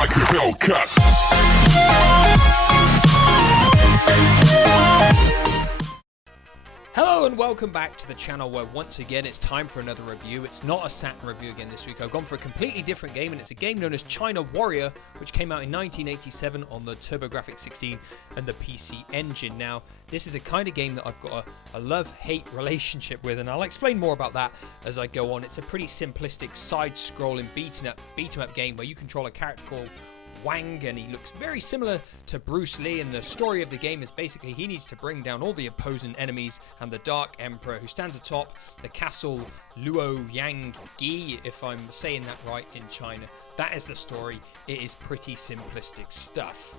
like a Hellcat. Hello and welcome back to the channel where once again it's time for another review. It's not a Saturn review again this week. I've gone for a completely different game, and it's a game known as China Warrior, which came out in 1987 on the Turbografx 16 and the PC Engine. Now, this is a kind of game that I've got a love-hate relationship with, and I'll explain more about that as I go on. It's a pretty simplistic side-scrolling beat-em-up game where you control a character called Wang, and he looks very similar to Bruce Lee, and the story of the game is basically he needs to bring down all the opposing enemies and the Dark Emperor who stands atop the castle Luoyanggi, if I'm saying that right, in China. That is the story. It is pretty simplistic stuff.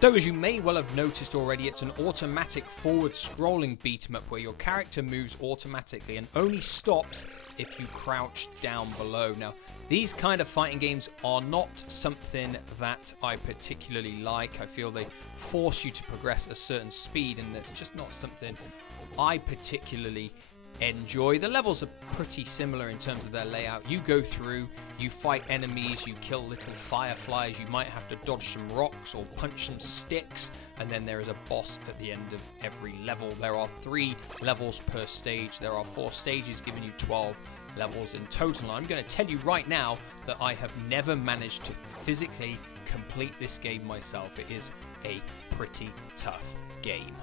So, as you may well have noticed already, it's an automatic forward-scrolling beat-em-up where your character moves automatically and only stops if you crouch down below. Now, these kind of fighting games are not something that I particularly like. I feel they force you to progress at a certain speed, and that's just not something I particularly enjoy. The levels are pretty similar in terms of their layout. You go through, you fight enemies, you kill little fireflies, you might have to dodge some rocks or punch some sticks, and then there is a boss at the end of every level. There are 3 levels per stage. There are 4 stages, giving you 12 levels in total. I'm going to tell you right now that I have never managed to physically complete this game myself. It is a pretty tough game.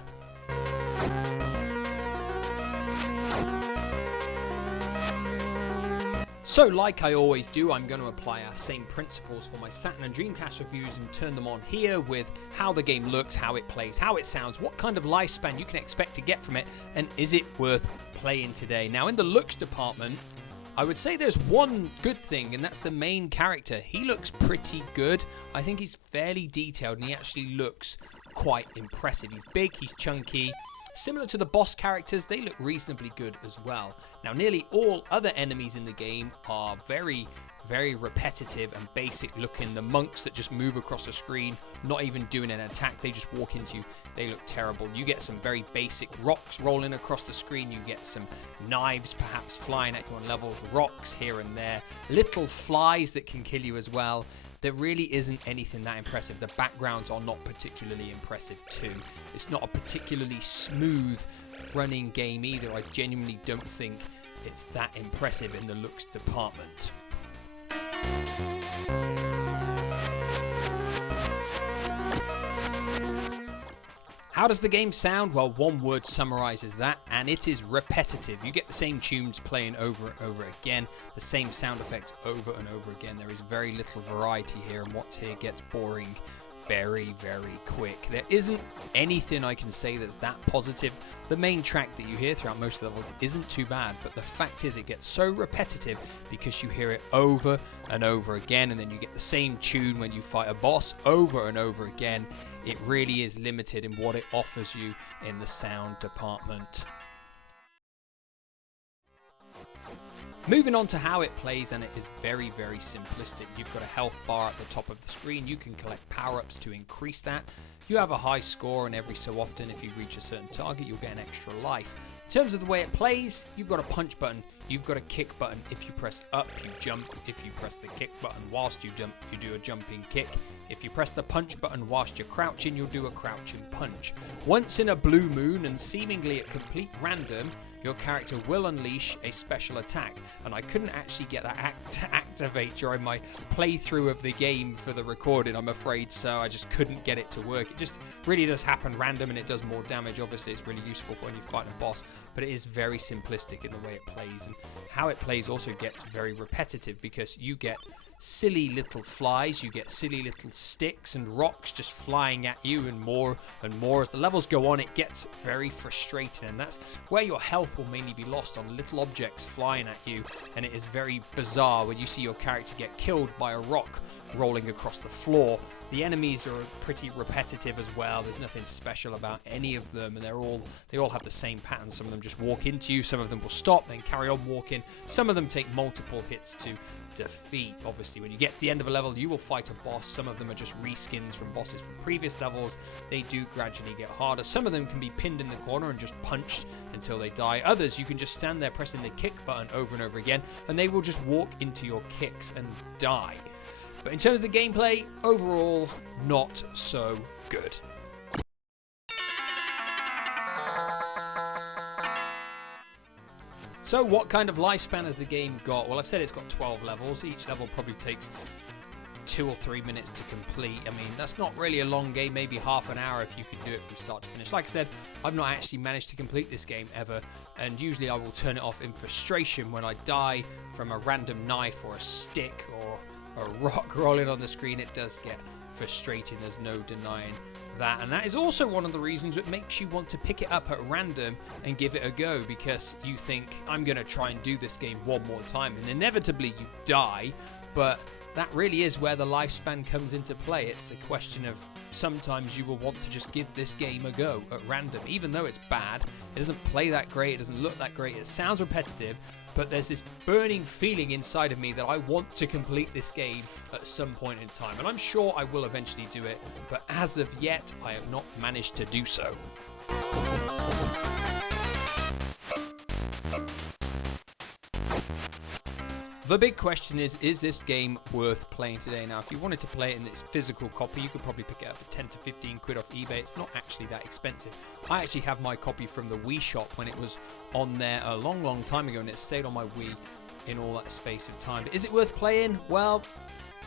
So, like I always do, I'm going to apply our same principles for my Saturn and Dreamcast reviews and turn them on here with how the game looks, how it plays, how it sounds, what kind of lifespan you can expect to get from it, and is it worth playing today. Now, in the looks department, I would say there's one good thing, and that's the main character. He looks pretty good. I think he's fairly detailed, and he actually looks quite impressive. He's big, he's chunky. Similar to the boss characters, they look reasonably good as well. Now, nearly all other enemies in the game are very repetitive and basic looking. The monks that just move across the screen, not even doing an attack, they just walk into you. They look terrible. You get some very basic rocks rolling across the screen. You get some knives perhaps flying at you on levels, rocks here and there, little flies that can kill you as well. There really isn't anything that impressive. The backgrounds are not particularly impressive too. It's not a particularly smooth running game either. I genuinely don't think it's that impressive in the looks department. How does the game sound? Well, one word summarizes that, and it is repetitive. You get the same tunes playing over and over again, the same sound effects over and over again. There is very little variety here, and what's here gets boring very quick. There isn't anything I can say that's that positive. The main track that you hear throughout most of the levels isn't too bad, but the fact is it gets so repetitive because you hear it over and over again, and then you get the same tune when you fight a boss over and over again. It really is limited in what it offers you in the sound department. Moving on to how it plays, and it is very simplistic. You've got a health bar at the top of the screen. You can collect power-ups to increase that. You have a high score, and every so often, if you reach a certain target, you'll get an extra life. In terms of the way it plays, you've got a punch button, you've got a kick button. If you press up, you jump. If you press the kick button whilst you jump, you do a jumping kick. If you press the punch button whilst you're crouching, you'll do a crouching punch. Once in a blue moon, and seemingly at complete random, your character will unleash a special attack, and I couldn't actually get that to activate during my playthrough of the game for the recording, I'm afraid, so I just couldn't get it to work. It just really does happen random, and it does more damage. Obviously, it's really useful for when you fight a boss, but it is very simplistic in the way it plays, and how it plays also gets very repetitive because you get silly little flies, you get silly little sticks and rocks just flying at you, and more as the levels go on, it gets very frustrating, and that's where your health will mainly be lost on little objects flying at you. And it is very bizarre when you see your character get killed by a rock rolling across the floor. The enemies are pretty repetitive as well. There's nothing special about any of them, and they all have the same pattern. Some of them just walk into you, some of them will stop, then carry on walking. Some of them take multiple hits to defeat. Obviously, when you get to the end of a level, you will fight a boss. Some of them are just reskins from bosses from previous levels. They do gradually get harder. Some of them can be pinned in the corner and just punched until they die. Others, you can just stand there pressing the kick button over and over again, and they will just walk into your kicks and die. But in terms of the gameplay, overall, not so good. So what kind of lifespan has the game got? Well, I've said it's got 12 levels. Each level probably takes 2 or 3 minutes to complete. I mean, that's not really a long game, maybe half an hour if you can do it from start to finish. Like I said, I've not actually managed to complete this game ever, and usually I will turn it off in frustration when I die from a random knife or a stick or a rock rolling on the screen. It does get frustrating, there's no denying that, and that is also one of the reasons it makes you want to pick it up at random and give it a go, because you think, I'm going to try and do this game one more time, and inevitably you die. But that really is where the lifespan comes into play. It's a question of sometimes you will want to just give this game a go at random, even though it's bad. It doesn't play that great, it doesn't look that great, it sounds repetitive, but there's this burning feeling inside of me that I want to complete this game at some point in time, and I'm sure I will eventually do it, but as of yet I have not managed to do so. The big question is this game worth playing today? Now, if you wanted to play it in its physical copy, you could probably pick it up for 10 to 15 quid off eBay. It's not actually that expensive. I actually have my copy from the Wii shop when it was on there a long time ago, and it stayed on my Wii in all that space of time. But is it worth playing? Well,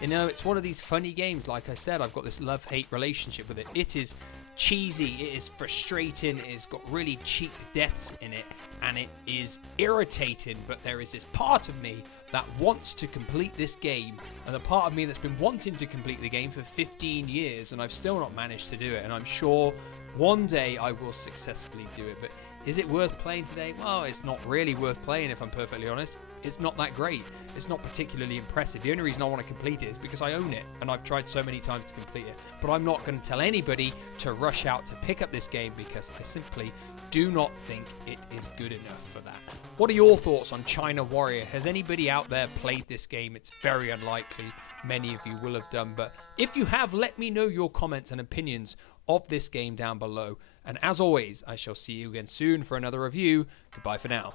you know, it's one of these funny games. Like I said, I've got this love-hate relationship with it. It is cheesy, it is frustrating, it has got really cheap deaths in it, and it is irritating, but there is this part of me that wants to complete this game, and the part of me that's been wanting to complete the game for 15 years, and I've still not managed to do it, and I'm sure one day I will successfully do it. But is it worth playing today? Well, it's not really worth playing, if I'm perfectly honest. It's not that great. It's not particularly impressive. The only reason I want to complete it is because I own it, and I've tried so many times to complete it. But I'm not going to tell anybody to rush out to pick up this game, because I simply do not think it is good enough for that. What are your thoughts on China Warrior? Has anybody out there played this game? It's very unlikely many of you will have done, but if you have, let me know your comments and opinions of this game down below. And as always, I shall see you again soon for another review. Goodbye for now.